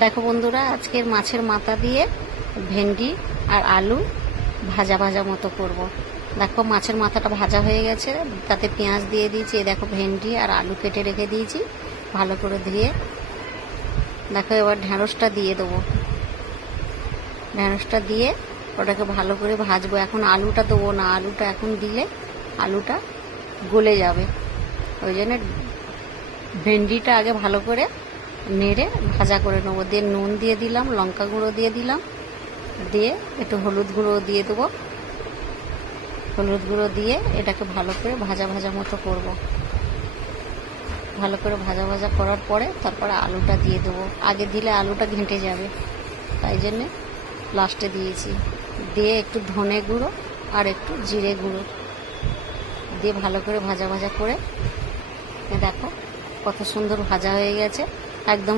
দেখো বন্ধুরা, আজকের মাছের মাথা দিয়ে ভেন্ডি আর আলু ভাজা ভাজা মতো করব। দেখো মাছের মাথাটা ভাজা হয়ে গেছে, তাতে পেঁয়াজ দিয়ে দিয়েছি দেখো ভেন্ডি আর আলু কেটে রেখে দিয়েছি, ভালো করে ধুয়ে। দেখো এবার ঢ্যাঁড়সটা দিয়ে দেবো। ঢ্যাঁড়সটা দিয়ে ওটাকে ভালো করে ভাজবো। এখন আলুটা দেবো না, আলুটা এখন দিলে আলুটা গলে যাবে। ওই জন্য ভেন্ডিটা আগে ভালো করে নেড়ে ভাজা করে নেব। দিয়ে নুন দিয়ে দিলাম, লঙ্কা গুঁড়ো দিয়ে দিলাম। দিয়ে একটু হলুদ গুঁড়ো দিয়ে দেবো। হলুদ গুঁড়ো দিয়ে এটাকে ভালো করে ভাজা ভাজা মতো করব। ভালো করে ভাজা ভাজা করার পরে তারপরে আলুটা দিয়ে দেবো। আগে দিলে আলুটা ঘেঁটে যাবে। তাই জন্যে লাস্টে দিয়েছি। দিয়ে একটু ধনে গুঁড়ো আর একটু জিরে গুঁড়ো। দিয়ে ভালো করে ভাজা ভাজা করে দেখো কত সুন্দর ভাজা হয়ে গেছে। একদম